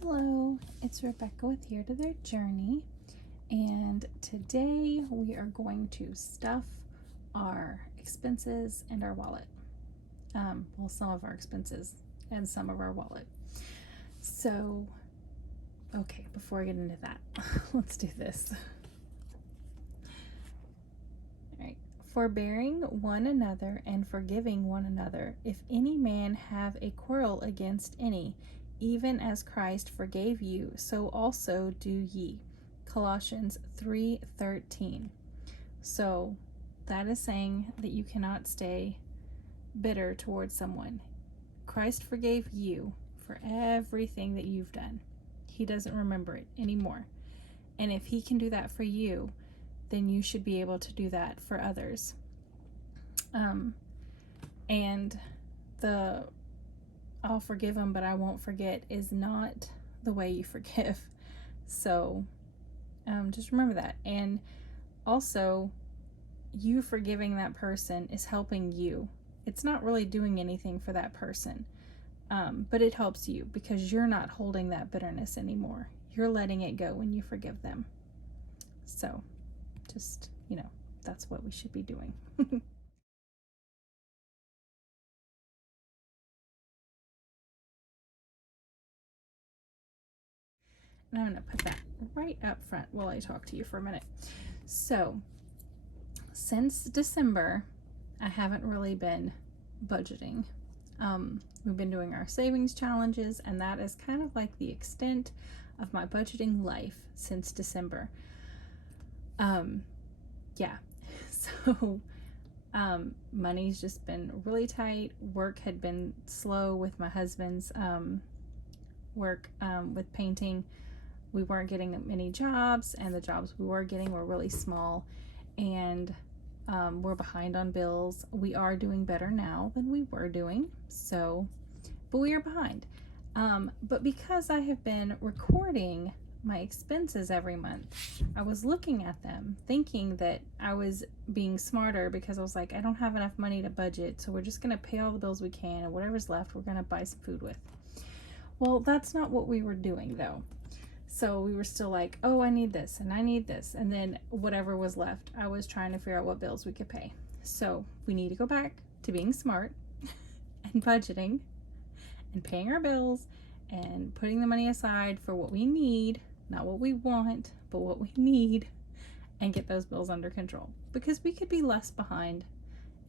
Hello, it's Rebecca with Here to Their Journey, and today we are going to stuff our expenses and our wallet. Well, some of our expenses and some of our wallet. So, okay, before I get into that, let's do this. All right. Forbearing one another and forgiving one another, if any man have a quarrel against any, even as Christ forgave you, so also do ye. Colossians 3:13. So that is saying that you cannot stay bitter towards someone. Christ forgave you for everything that you've done. He doesn't remember it anymore. And if he can do that for you, then you should be able to do that for others. And the I'll forgive them, but I won't forget is not the way you forgive. So just remember that. And also, you forgiving that person is helping you. It's not really doing anything for that person, but it helps you because you're not holding that bitterness anymore. You're letting it go when you forgive them. So just, that's what we should be doing. And I'm going to put that right up front while I talk to you for a minute. So, since December, I haven't really been budgeting. We've been doing our savings challenges, and that is kind of like the extent of my budgeting life since December. Yeah. So, money's just been really tight. Work had been slow with my husband's work with painting. We weren't getting many jobs, and the jobs we were getting were really small, and we're behind on bills. We are doing better now than we were doing, but we are behind. But because I have been recording my expenses every month, I was looking at them thinking that I was being smarter because I was like, I don't have enough money to budget, so we're just going to pay all the bills we can, and whatever's left, we're going to buy some food with. Well, that's not what we were doing, though. So we were still like, oh, I need this and I need this. And then whatever was left, I was trying to figure out what bills we could pay. So we need to go back to being smart and budgeting and paying our bills and putting the money aside for what we need, not what we want, but what we need, and get those bills under control. Because we could be less behind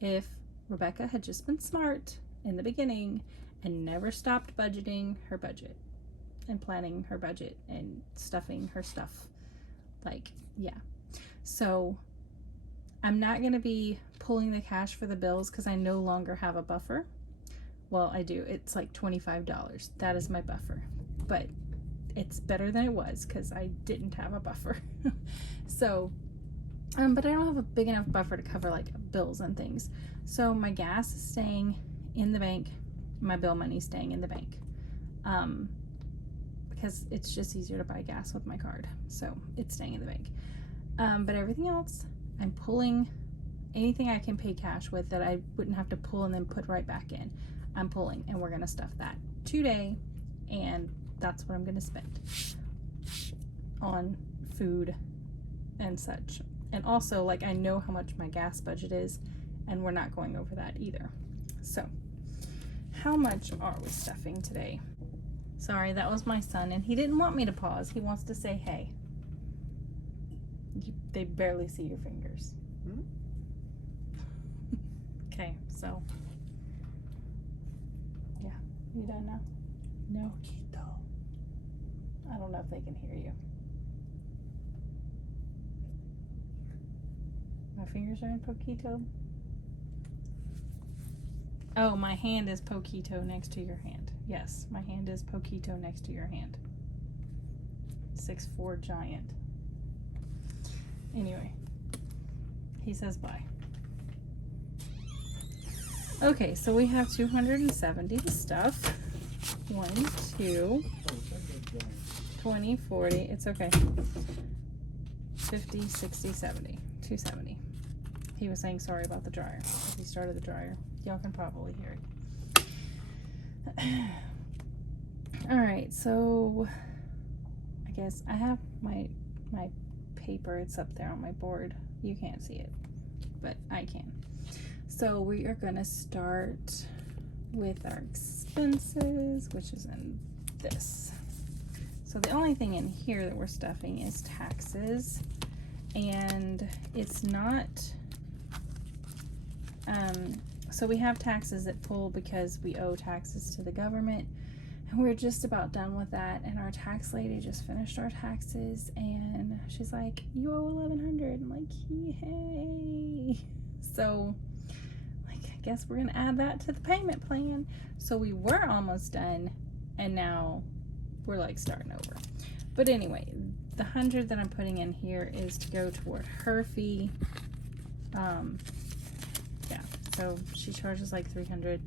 if Rebecca had just been smart in the beginning and never stopped budgeting her budget and planning her budget and stuffing her stuff. So I'm not going to be pulling the cash for the bills because I no longer have a buffer. Well, I do. It's like $25. That is my buffer. But it's better than it was because I didn't have a buffer. So, but I don't have a big enough buffer to cover like bills and things. So my gas is staying in the bank. My bill money's staying in the bank. Because it's just easier to buy gas with my card. So it's staying in the bank. But everything else, I'm pulling anything I can pay cash with that I wouldn't have to pull and then put right back in. I'm pulling, and we're going to stuff that today, and that's what I'm going to spend on food and such. And also, I know how much my gas budget is, and we're not going over that either. So, how much are we stuffing today? Sorry, that was my son, and he didn't want me to pause. He wants to say hey. They barely see your fingers. Okay, so. Yeah, you done now? No, Quito. I don't know if they can hear you. My fingers are in poquito. Oh, my hand is poquito next to your hand. Yes, my hand is poquito next to your hand. 6'4" giant. Anyway, he says bye. Okay, so we have 270 to stuff. 1, 2, 20, 40. It's okay. 50, 60, 70. 270. He was saying sorry about the dryer. He started the dryer. Y'all can probably hear it. All right, so I guess I have my paper. It's up there on my board. You can't see it, but I can. So we are gonna start with our expenses, which is in this. So the only thing in here that we're stuffing is taxes, and it's not, so we have taxes that pull because we owe taxes to the government, and we're just about done with that, and our tax lady just finished our taxes, and she's like, you owe $1,100. I'm like, yay. So like, I guess we're gonna add that to the payment plan. So we were almost done, and now we're like starting over. But anyway, the 100 that I'm putting in here is to go toward her fee. Yeah, so she charges like $300,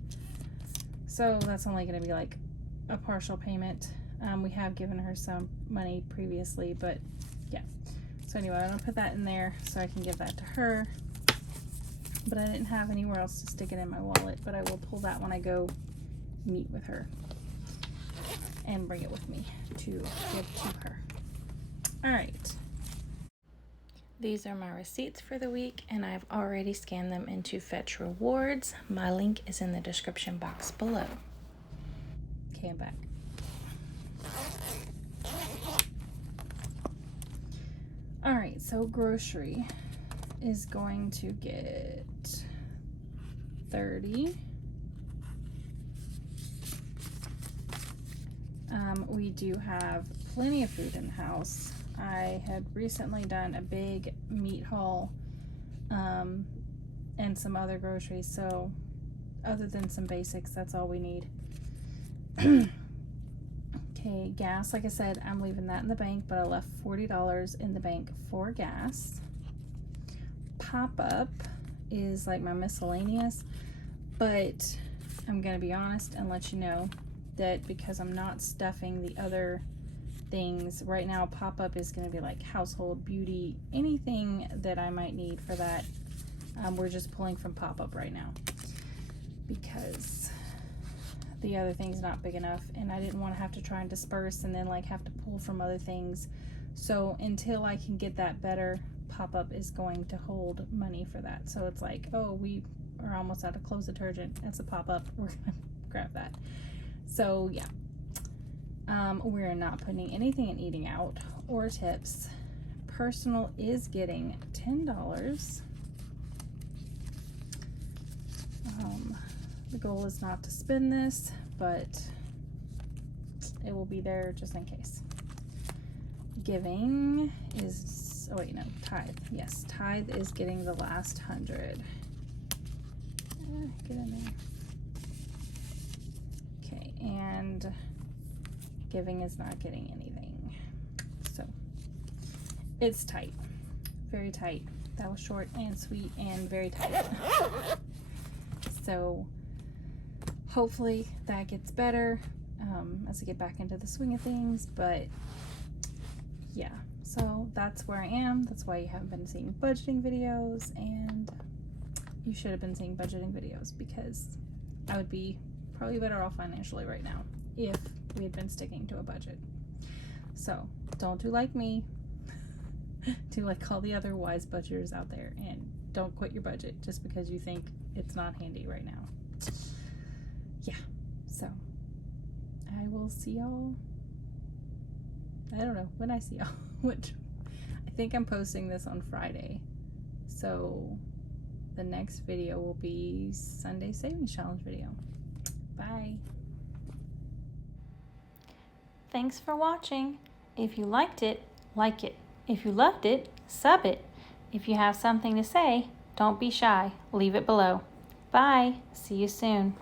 so that's only going to be like a partial payment. We have given her some money previously, but yeah. So anyway, I'm gonna put that in there so I can give that to her, but I didn't have anywhere else to stick it in my wallet, but I will pull that when I go meet with her and bring it with me to give to her. All right. These are my receipts for the week, and I've already scanned them into Fetch Rewards. My link is in the description box below. Okay, I'm back. All right, so grocery is going to get 30. We do have plenty of food in the house. I had recently done a big meat haul, and some other groceries, so other than some basics, that's all we need. Okay, gas, like I said, I'm leaving that in the bank, but I left $40 in the bank for gas. Pop-up is like my miscellaneous, but I'm gonna be honest and let you know that because I'm not stuffing the other things right now, pop-up is going to be like household, beauty, anything that I might need for that. We're just pulling from pop-up right now because the other thing's not big enough, and I didn't want to have to try and disperse and then like have to pull from other things. So until I can get that better, pop-up is going to hold money for that. So it's like, oh, we are almost out of clothes detergent. It's a pop-up. We're gonna grab that. So yeah, we're not putting anything in eating out or tips. Personal is getting $10. The goal is not to spend this, but it will be there just in case. Giving is, oh wait, no, tithe. Yes, tithe is getting the last 100. Get in there. Okay, and giving is not getting anything. So it's tight, very tight. That was short and sweet and very tight. So hopefully that gets better as I get back into the swing of things. But yeah, so that's where I am. That's why you haven't been seeing budgeting videos, and you should have been seeing budgeting videos because I would be probably better off financially right now if we had been sticking to a budget. So don't do like me. Do like all the other wise budgeters out there, and don't quit your budget just because you think it's not handy right now. Yeah, so I will see y'all, I don't know when I see y'all, which I think I'm posting this on Friday, so the next video will be Sunday Savings Challenge video. Bye. Thanks for watching. If you liked it, like it. If you loved it, sub it. If you have something to say, don't be shy. Leave it below. Bye. See you soon.